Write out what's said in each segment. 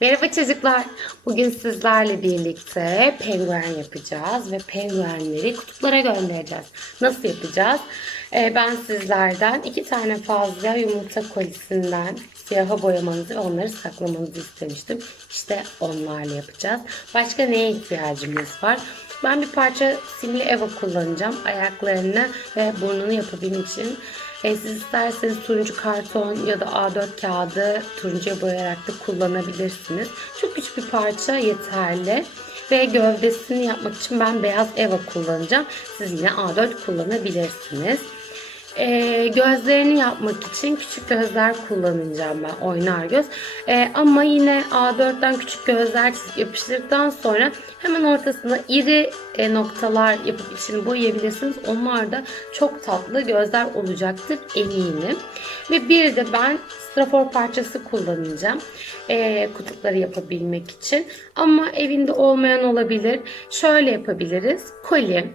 Merhaba çocuklar. Bugün sizlerle birlikte penguen yapacağız ve penguenleri kutuplara göndereceğiz. Nasıl yapacağız? Ee, ben sizlerden iki tane fazla yumurta kolisinden siyaha boyamanızı ve onları saklamanızı istemiştim. İşte onlarla yapacağız. Başka neye ihtiyacımız var? Ben bir parça simli eva kullanacağım. Ayaklarını ve burnunu yapabilmek için. E, siz isterseniz turuncu karton ya da A4 kağıdı turuncuya boyayarak da kullanabilirsiniz. Çok küçük bir parça yeterli. Ve gövdesini yapmak için ben beyaz eva kullanacağım. Siz yine A4 kullanabilirsiniz. E, gözlerini yapmak için küçük gözler kullanacağım ben oynar göz. E, ama yine A4'ten küçük gözler çizip yapıştırdıktan sonra hemen ortasına iri e, noktalar yapıp içini boyayabilirsiniz. Onlar da çok tatlı gözler olacaktır eminim. Ve bir de ben strafor parçası kullanacağım. E, kutupları yapabilmek için. Ama evinde olmayan olabilir. Şöyle yapabiliriz. Koli.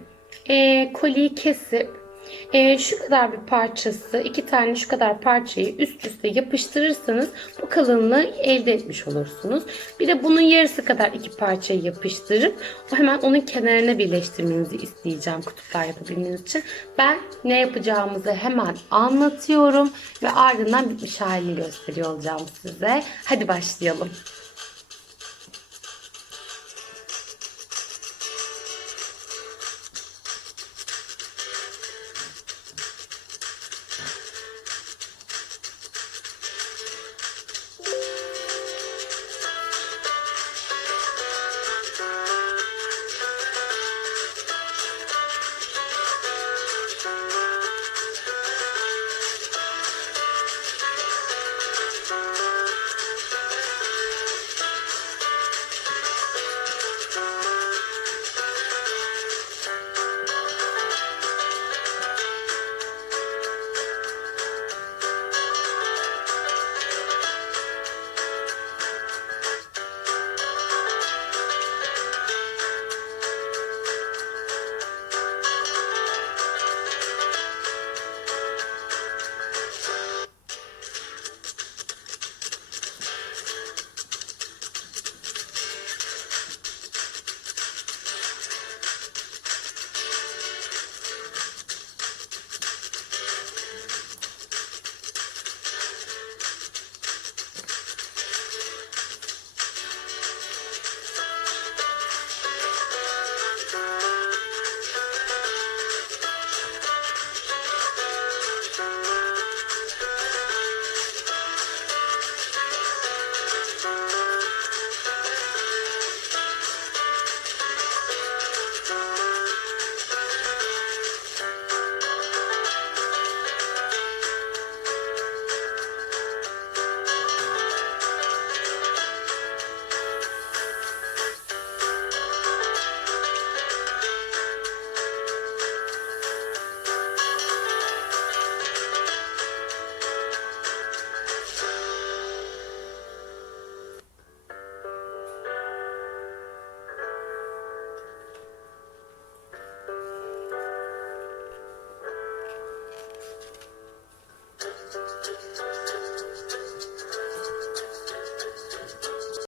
E, koliyi kesip e, şu kadar bir parçası, iki tane şu kadar parçayı üst üste yapıştırırsanız bu kalınlığı elde etmiş olursunuz. Bir de bunun yarısı kadar iki parçayı yapıştırıp hemen onun kenarına birleştirmenizi isteyeceğim kutuplar yapabilmeniz için. Ben ne yapacağımızı hemen anlatıyorum ve ardından bitmiş halini gösteriyor olacağım size. Hadi başlayalım.